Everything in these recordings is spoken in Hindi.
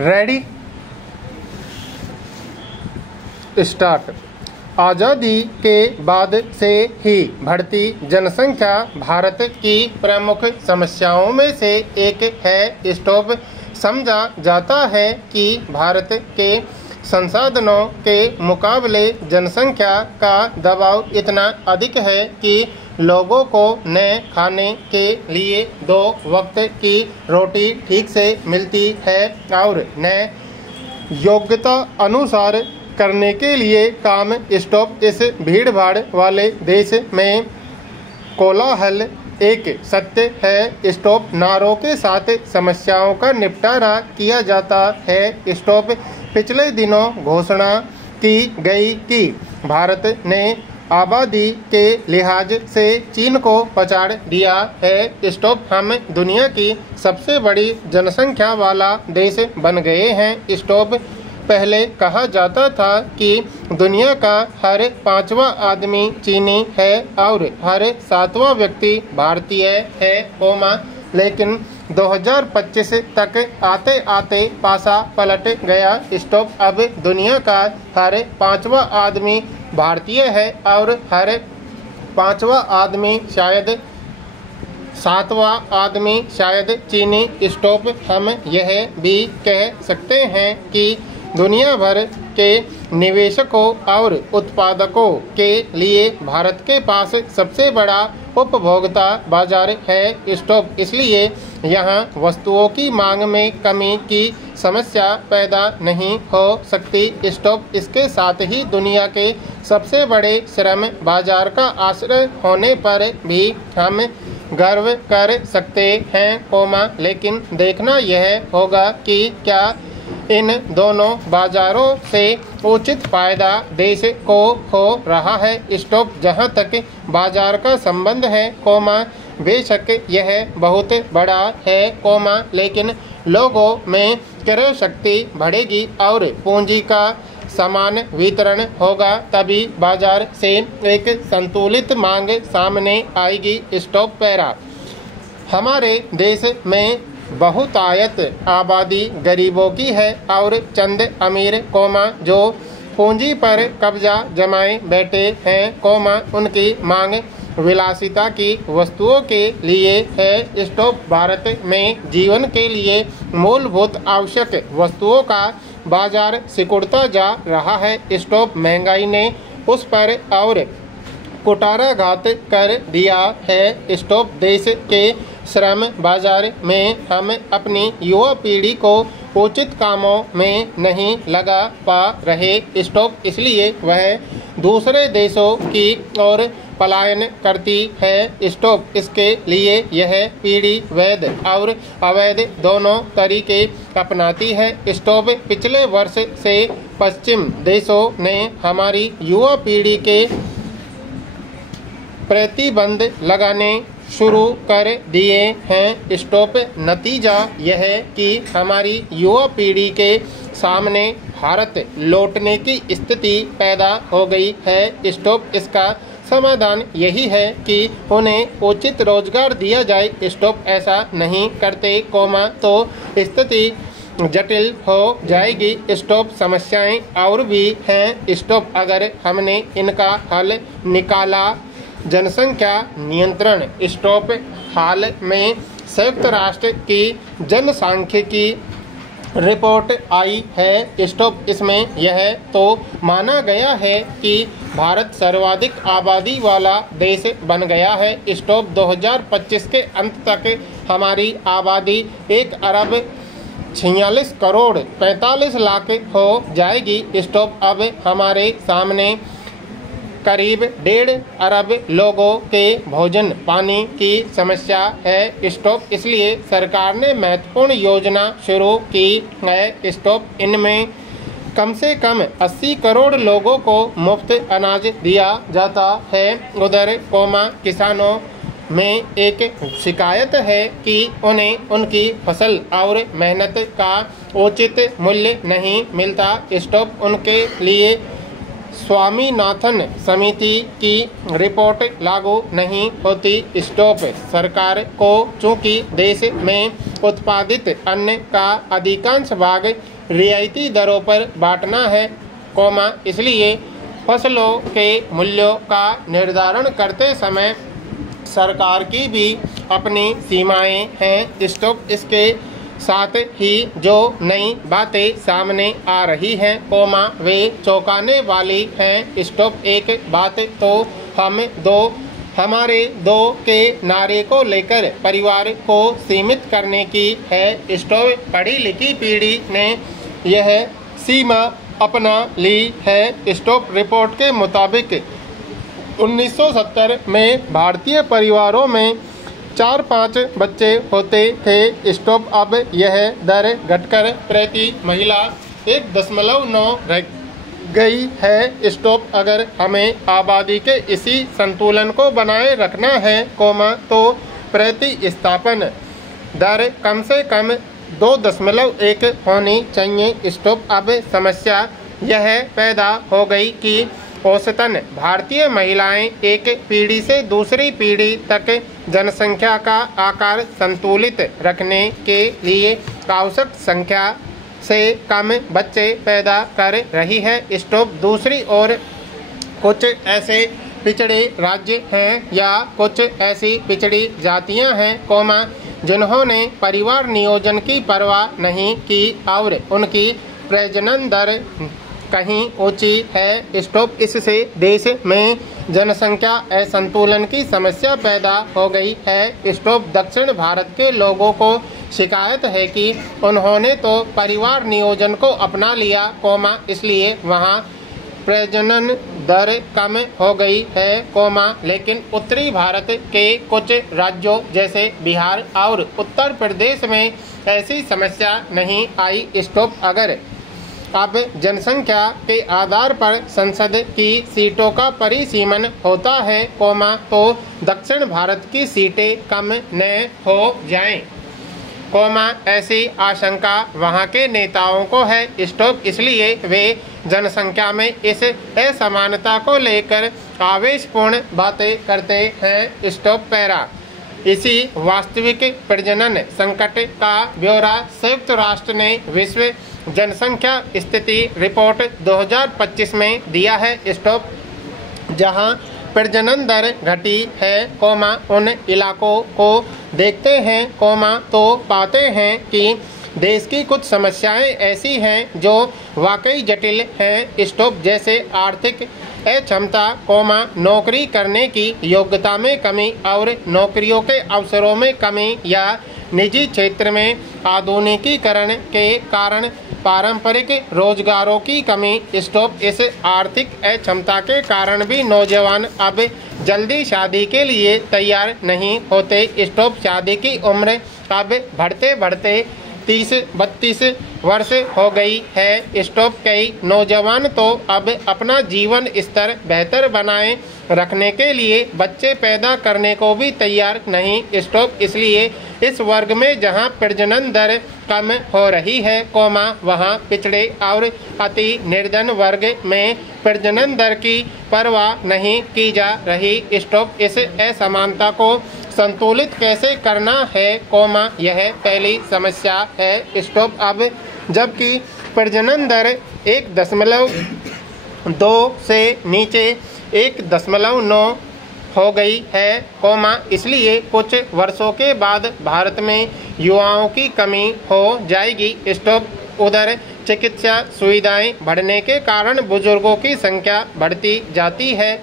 Ready start. आज़ादी के बाद से ही बढ़ती जनसंख्या भारत की प्रमुख समस्याओं में से एक है। स्टॉप समझा जाता है कि भारत के संसाधनों के मुकाबले जनसंख्या का दबाव इतना अधिक है कि लोगों को न खाने के लिए 2 वक्त की रोटी ठीक से मिलती है और न योग्यता अनुसार करने के लिए काम। स्टॉप इस भीड़ भाड़ वाले देश में कोलाहल एक सत्य है। स्टॉप नारों के साथ समस्याओं का निपटारा किया जाता है। स्टॉप पिछले दिनों घोषणा की गई कि भारत ने आबादी के लिहाज से चीन को पछाड़ दिया है। स्टॉप हम दुनिया की सबसे बड़ी जनसंख्या वाला देश बन गए हैं। स्टॉप पहले कहा जाता था कि दुनिया का हर 5वां आदमी चीनी है और हर 7वां व्यक्ति भारतीय है, लेकिन 2025 तक आते आते पासा पलट गया। स्टॉप अब दुनिया का हर 5वां आदमी भारतीय है और हर 5वां आदमी शायद 7वां आदमी शायद चीनी। स्टॉप हम यह भी कह सकते हैं कि दुनिया भर के निवेशकों और उत्पादकों के लिए भारत के पास सबसे बड़ा उपभोक्ता बाजार है। स्टॉप इसलिए यहाँ वस्तुओं की मांग में कमी की समस्या पैदा नहीं हो सकती। स्टॉप इसके साथ ही दुनिया के सबसे बड़े श्रम बाजार का आश्रय होने पर भी हम गर्व कर सकते हैं, लेकिन देखना यह होगा कि क्या इन दोनों बाजारों से उचित फायदा देश को हो रहा है। स्टॉप जहां तक बाजार का संबंध है, बेशक यह बहुत बड़ा है, लेकिन लोगों में क्रय शक्ति बढ़ेगी और पूंजी का समान वितरण होगा, तभी बाजार से एक संतुलित मांग सामने आएगी। Stop para. हमारे देश में बहुतायत आबादी गरीबों की है और चंद अमीर जो पूंजी पर कब्जा जमाए बैठे हैं, उनकी मांग विलासिता की वस्तुओं के लिए है। स्टॉप भारत में जीवन के लिए मूलभूत आवश्यक वस्तुओं का बाजार सिकुड़ता जा रहा है। स्टॉप महंगाई ने उस पर और कुठाराघात कर दिया है। स्टॉप देश के श्रम बाजार में हम अपनी युवा पीढ़ी को उचित कामों में नहीं लगा पा रहे। स्टॉप इसलिए वह दूसरे देशों की ओर पलायन करती है। स्टॉप इसके लिए यह पीढ़ी वैध और अवैध दोनों तरीके अपनाती है। स्टॉप पिछले वर्ष से पश्चिम देशों ने हमारी युवा पीढ़ी के प्रतिबंध लगाने शुरू कर दिए हैं। स्टॉप नतीजा यह है कि हमारी युवा पीढ़ी के सामने भारत लौटने की स्थिति पैदा हो गई है। स्टॉप इसका समाधान यही है कि उन्हें उचित रोजगार दिया जाए। स्टॉप ऐसा नहीं करते, तो स्थिति जटिल हो जाएगी। स्टॉप समस्याएं और भी हैं। स्टॉप अगर हमने इनका हल निकाला जनसंख्या नियंत्रण। स्टॉप हाल में संयुक्त राष्ट्र की जनसांख्यिकी रिपोर्ट आई है। स्टॉप इसमें यह तो माना गया है कि भारत सर्वाधिक आबादी वाला देश बन गया है। स्टॉप 2025 के अंत तक हमारी आबादी 1 अरब 46 करोड़ 45 लाख हो जाएगी। स्टॉप अब हमारे सामने करीब 1.5 अरब लोगों के भोजन पानी की समस्या है। स्टॉप इसलिए सरकार ने महत्वपूर्ण योजना शुरू की है। स्टॉप इनमें कम से कम 80 करोड़ लोगों को मुफ्त अनाज दिया जाता है। उधर किसानों में एक शिकायत है कि उन्हें उनकी फसल और मेहनत का उचित मूल्य नहीं मिलता। स्टॉप उनके लिए स्वामीनाथन समिति की रिपोर्ट लागू नहीं होती। स्टॉप सरकार को चूंकि देश में उत्पादित अन्न का अधिकांश भाग रियायती दरों पर बांटना है, इसलिए फसलों के मूल्यों का निर्धारण करते समय सरकार की भी अपनी सीमाएं हैं। इसके साथ ही जो नई बातें सामने आ रही हैं, वे चौंकाने वाली हैं। एक बात तो हमारे दो के नारे को लेकर परिवार को सीमित करने की है। पढ़ी लिखी पीढ़ी ने यह सीमा अपना ली है। रिपोर्ट के मुताबिक 1970 में भारतीय परिवारों में 4-5 बच्चे होते थे। अब यह दर घटकर प्रति महिला 1.9 रह गई है। अगर हमें आबादी के इसी संतुलन को बनाए रखना है, तो प्रतिस्थापन दर कम से कम 2.1 होनी चाहिए। अब समस्या यह पैदा हो गई कि औसतन भारतीय महिलाएं एक पीढ़ी से दूसरी पीढ़ी तक जनसंख्या का आकार संतुलित रखने के लिए आवश्यक संख्या से कम बच्चे पैदा कर रही है। दूसरी ओर कुछ ऐसे पिछड़े राज्य हैं या कुछ ऐसी पिछड़ी जातियां हैं, जिन्होंने परिवार नियोजन की परवाह नहीं की और उनकी प्रजनन दर कहीं ऊंची है। इससे देश में जनसंख्या असंतुलन की समस्या पैदा हो गई है। दक्षिण भारत के लोगों को शिकायत है कि उन्होंने तो परिवार नियोजन को अपना लिया, इसलिए वहाँ प्रजनन दर कम हो गई है, लेकिन उत्तरी भारत के कुछ राज्यों जैसे बिहार और उत्तर प्रदेश में ऐसी समस्या नहीं आई। अगर अब जनसंख्या के आधार पर संसद की सीटों का परिसीमन होता है, तो दक्षिण भारत की सीटें कम न हो जाएं, ऐसी आशंका वहां के नेताओं को है। इसलिए वे जनसंख्या में इस असमानता को लेकर आवेशपूर्ण बातें करते हैं। पैरा इसी वास्तविक प्रजनन संकट का ब्यौरा संयुक्त राष्ट्र ने विश्व जनसंख्या स्थिति रिपोर्ट 2025 में दिया है। जहां प्रजनन दर घटी है, उन इलाकों को देखते हैं, तो पाते हैं कि देश की कुछ समस्याएं ऐसी हैं जो वाकई जटिल हैं। जैसे आर्थिक अक्षमता, नौकरी करने की योग्यता में कमी और नौकरियों के अवसरों में कमी या निजी क्षेत्र में आधुनिकीकरण के कारण पारंपरिक रोजगारों की कमी। इस आर्थिक अक्षमता के कारण भी नौजवान अब जल्दी शादी के लिए तैयार नहीं होते। शादी की उम्र अब बढ़ते बढ़ते 30-32 वर्ष हो गई है। कई नौजवान तो अब अपना जीवन स्तर बेहतर बनाए रखने के लिए बच्चे पैदा करने को भी तैयार नहीं। इसलिए इस वर्ग में जहां प्रजनन दर कम हो रही है, वहां पिछड़े और अति निर्धन वर्ग में प्रजनन दर की परवाह नहीं की जा रही। इस असमानता को संतुलित कैसे करना है, यह पहली समस्या है। अब जबकि प्रजनन दर 1.2 से नीचे 1.9 हो गई है, इसलिए कुछ वर्षों के बाद भारत में युवाओं की कमी हो जाएगी। उधर चिकित्सा सुविधाएं बढ़ने के कारण बुजुर्गों की संख्या बढ़ती जाती है,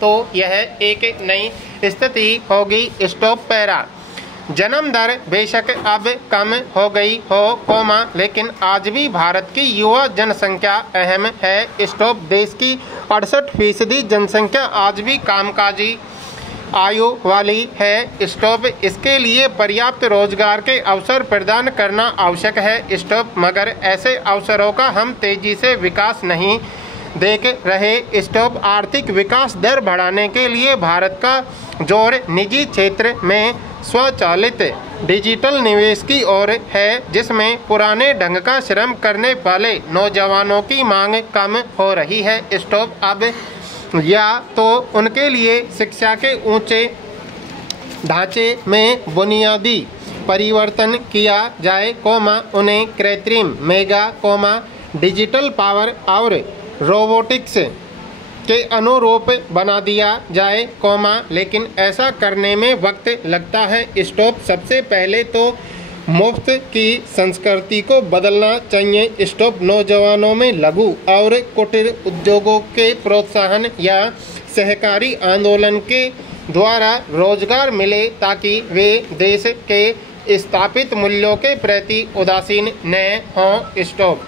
तो यह एक नई स्थिति होगी। पैरा जन्म दर बेशक अब कम हो गई हो, लेकिन आज भी भारत की युवा जनसंख्या अहम है। देश की 68% जनसंख्या आज भी कामकाजी आयु वाली है। इसके लिए पर्याप्त रोजगार के अवसर प्रदान करना आवश्यक है। मगर ऐसे अवसरों का हम तेजी से विकास नहीं देख रहे। आर्थिक विकास दर बढ़ाने के लिए भारत का जोर निजी क्षेत्र में स्वचालित डिजिटल निवेश की ओर है, जिसमें पुराने ढंग का श्रम करने वाले नौजवानों की मांग कम हो रही है। अब या तो उनके लिए शिक्षा के ऊंचे ढांचे में बुनियादी परिवर्तन किया जाए, उन्हें कृत्रिम मेगा, डिजिटल पावर और रोबोटिक्स के अनुरूप बना दिया जाए, लेकिन ऐसा करने में वक्त लगता है। स्टॉप सबसे पहले तो मुफ्त की संस्कृति को बदलना चाहिए। स्टॉप नौजवानों में लघु और कुटीर उद्योगों के प्रोत्साहन या सहकारी आंदोलन के द्वारा रोजगार मिले, ताकि वे देश के स्थापित मूल्यों के प्रति उदासीन न हों। स्टॉप